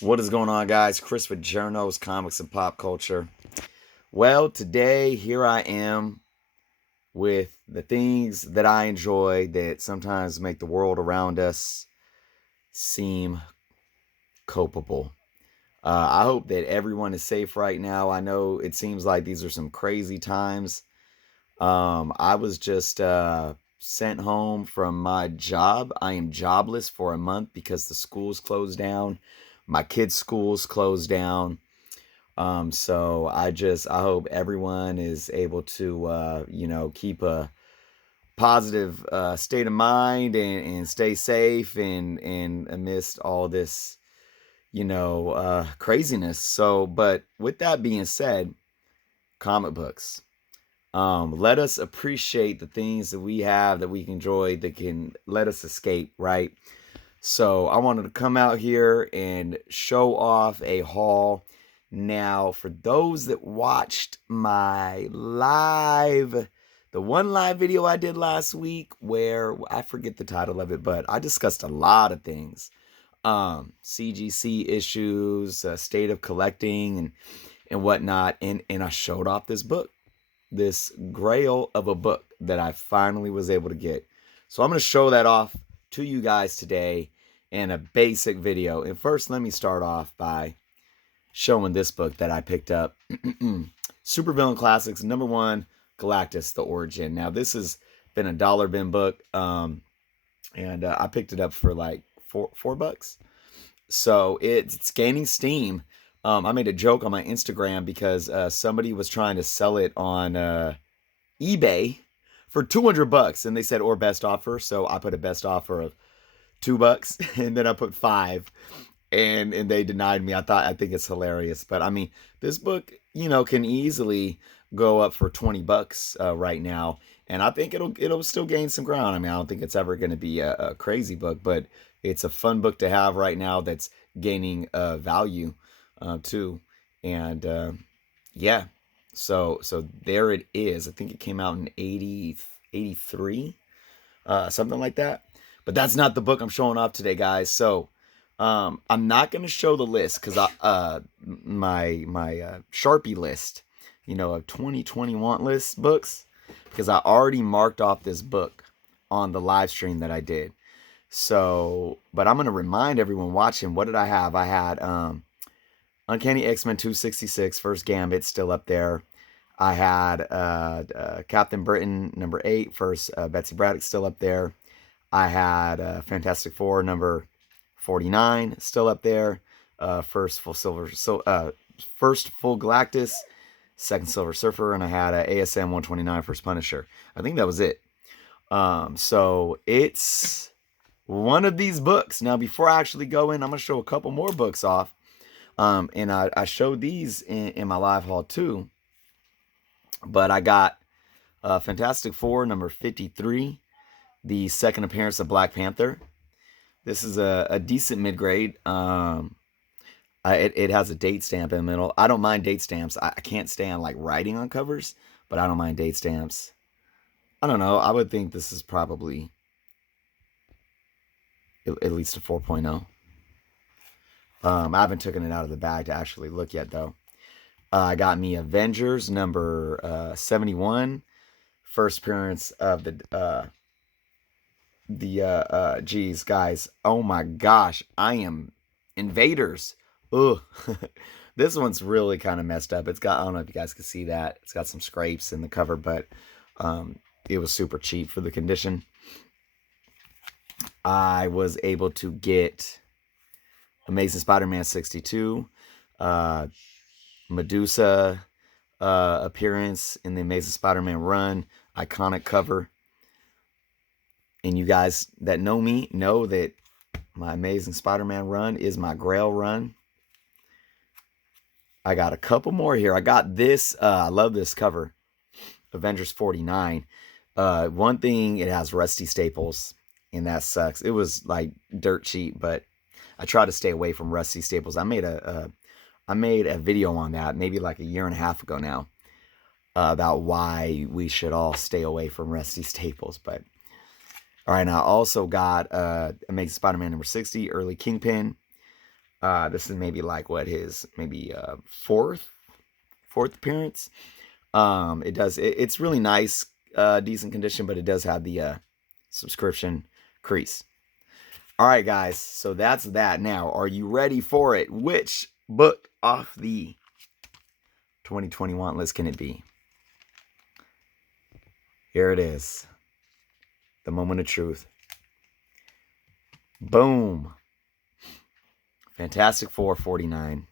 What is going on, guys? Chris with Journos, Comics, and Pop Culture. Well, today, here I am with the things that I enjoy that sometimes make the world around us seem copable. I hope that everyone is safe right now. I know it seems like these are some crazy times. I was just sent home from my job. I am jobless for a month because the schools closed down. My kids' schools closed down. So I hope everyone is able to keep a positive state of mind and stay safe and amidst all this craziness. So, but with that being said, comic books. Let us appreciate the things that we have that we can enjoy that can let us escape, right? So I wanted to come out here and show off a haul. Now, for those that watched my the one live video I did last week, where I forget the title of it, but I discussed a lot of things. CGC issues, state of collecting and whatnot. And I showed off this book, this grail of a book that I finally was able to get. So I'm going to show that off to you guys today in a basic video. And first, let me start off by showing this book that I picked up. Supervillain Classics, #1, Galactus, The Origin. Now, this has been a dollar bin book, and I picked it up for like $4. So it's gaining steam. I made a joke on my Instagram because somebody was trying to sell it on eBay for $200, and they said or best offer. So I put a best offer of $2, and then I put 5, and they denied me. I think it's hilarious, but I mean, this book can easily go up for $20 right now, and I think it'll still gain some ground. I mean, I don't think it's ever going to be a crazy book, but it's a fun book to have right now that's gaining value too, and yeah. So there it is. I think it came out in 83, something like that. But that's not the book I'm showing off today, guys. So I'm not going to show the list because my Sharpie list, of 2020 want list books, because I already marked off this book on the live stream that I did. So, but I'm going to remind everyone watching, what did I have? I had Uncanny X-Men 266, First Gambit, still up there. I had Captain Britain #8, First Betsy Braddock, still up there. I had Fantastic Four #49, still up there. First full Galactus, second Silver Surfer, and I had ASM 129, First Punisher. I think that was it. So it's one of these books. Now, before I actually go in, I'm going to show a couple more books off. And I showed these in my live haul too. But I got Fantastic Four #53, the second appearance of Black Panther. This is a decent mid-grade. It has a date stamp in the middle. I don't mind date stamps. I can't stand like writing on covers, but I don't mind date stamps. I don't know. I would think this is probably at least a 4.0. I haven't taken it out of the bag to actually look yet, though. I got me Avengers #71, first appearance of geez, guys, oh my gosh, I am Invaders. Ugh. This one's really kind of messed up. It's got, I don't know if you guys can see that. It's got some scrapes in the cover, but it was super cheap for the condition. I was able to get Amazing Spider-Man 62, Medusa appearance in the Amazing Spider-Man run, iconic cover. And you guys that know me know that my Amazing Spider-Man run is my Grail run. I got a couple more here. I got this. I love this cover, Avengers 49. One thing, it has Rusty Staples, and that sucks. It was like dirt cheap, but I try to stay away from Rusty Staples. I made a video on that maybe like a year and a half ago now, about why we should all stay away from Rusty Staples. But all right, now I also got Amazing Spider-Man #60, early Kingpin. This is maybe like what his maybe fourth appearance. It's really nice, decent condition, but it does have the subscription crease. All right, guys. So that's that. Now, are you ready for it? Which book off the 2021 list can it be? Here it is. The moment of truth. Boom. Fantastic Four 49.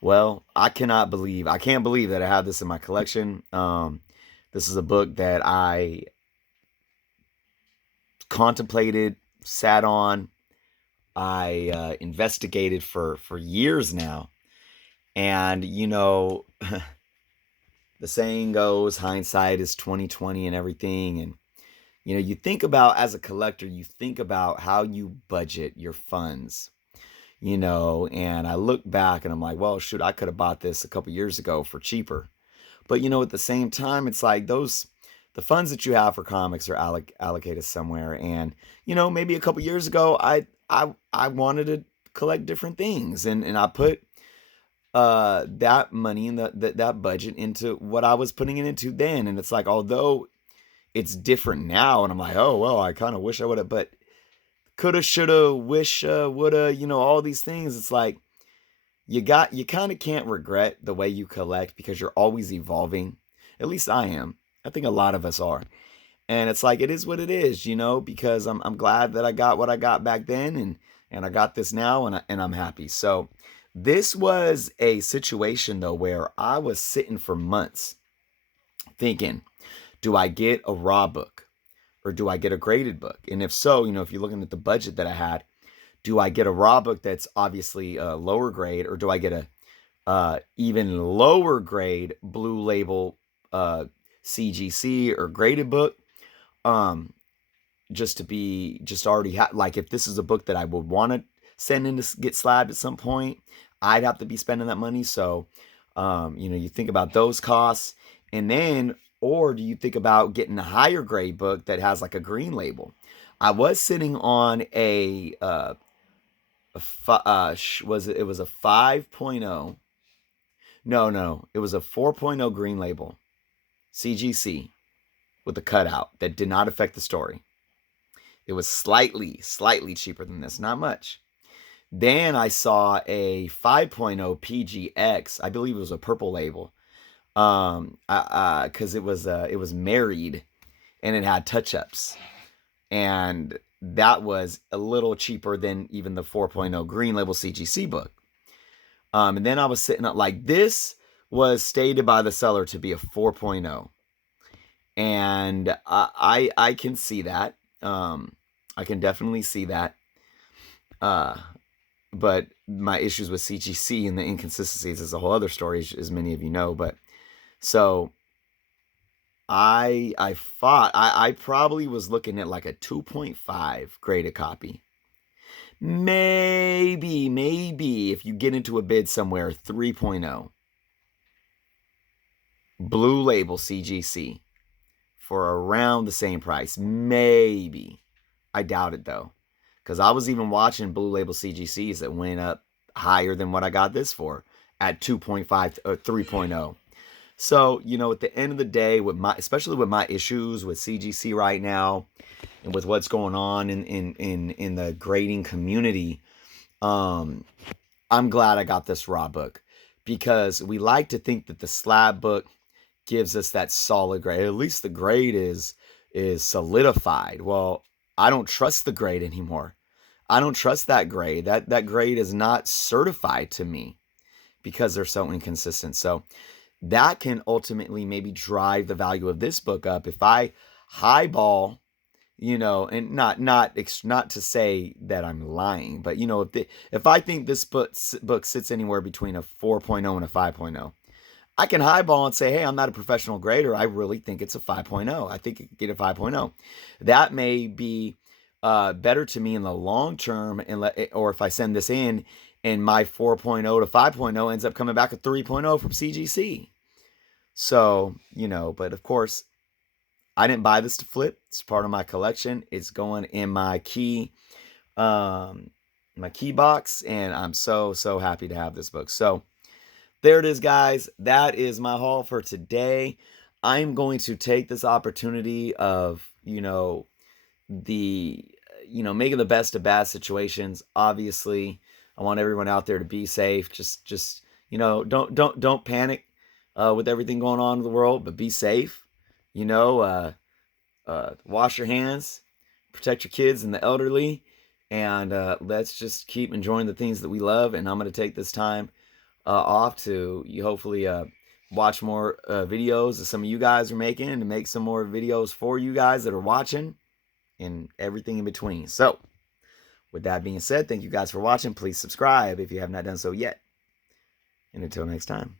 Well, I can't believe that I have this in my collection. This is a book that I contemplated, sat on, I investigated for years now. And the saying goes, hindsight is 2020 and everything. And you think about, as a collector, you think about how you budget your funds. And I look back and I'm like, well, shoot, I could have bought this a couple years ago for cheaper. But at the same time, it's like the funds that you have for comics are allocated somewhere. And maybe a couple years ago, I wanted to collect different things, and I put that money and that budget into what I was putting it into then. And it's like, although it's different now, and I'm like, oh well, I kind of wish I would have, but coulda, shoulda, wish, woulda, all these things. It's like you kind of can't regret the way you collect, because you're always evolving. At least I am. I think a lot of us are. And it's like, it is what it is, because I'm glad that I got what I got back then, and I got this now, and I'm happy. So this was a situation though where I was sitting for months thinking, do I get a raw book or do I get a graded book? And if so, if you're looking at the budget that I had, do I get a raw book that's obviously a lower grade, or do I get a even lower grade blue label CGC or graded book? Just already like, if this is a book that I would want to send in to get slabbed at some point, I'd have to be spending that money. So, you think about those costs, and then, or do you think about getting a higher grade book that has like a green label? I was sitting on it was a 5.0. No, it was a 4.0 green label CGC with a cutout that did not affect the story. It was slightly cheaper than this, not much. Then I saw a 5.0 PGX. I believe it was a purple label. Because it was married, and it had touch-ups, and that was a little cheaper than even the 4.0 green label CGC book. And then I was sitting up, like, this was stated by the seller to be a 4.0, and I can see that. I can definitely see that. But my issues with CGC and the inconsistencies is a whole other story, as many of you know. But so I probably was looking at like a 2.5 graded copy. Maybe if you get into a bid somewhere, 3.0 blue label CGC for around the same price. Maybe. I doubt it though, because I was even watching blue label CGCs that went up higher than what I got this for at 2.5 or 3.0. So, at the end of the day, especially with my issues with CGC right now, and with what's going on in the grading community, I'm glad I got this raw book, because we like to think that the slab book gives us that solid grade. At least the grade is solidified. Well, I don't trust the grade anymore. I don't trust that grade. That grade is not certified to me, because they're so inconsistent. So that can ultimately maybe drive the value of this book up. If I highball, and not to say that I'm lying, but if I think this book sits anywhere between a 4.0 and a 5.0, I can highball and say, hey, I'm not a professional grader. I really think it's a 5.0. I think it could get a 5.0. That may be better to me in the long term, or if I send this in and my 4.0 to 5.0 ends up coming back a 3.0 from CGC. So, but of course, I didn't buy this to flip. It's part of my collection. It's going in my key my key box, and I'm so happy to have this book. So there it is, guys. That is my haul for today. I'm going to take this opportunity of, the making the best of bad situations. Obviously, I want everyone out there to be safe. Just don't panic with everything going on in the world, but be safe. Wash your hands, protect your kids and the elderly, and let's just keep enjoying the things that we love. And I'm going to take this time off to hopefully watch more videos that some of you guys are making, and to make some more videos for you guys that are watching, and everything in between. So with that being said, thank you guys for watching. Please subscribe if you have not done so yet. And until next time.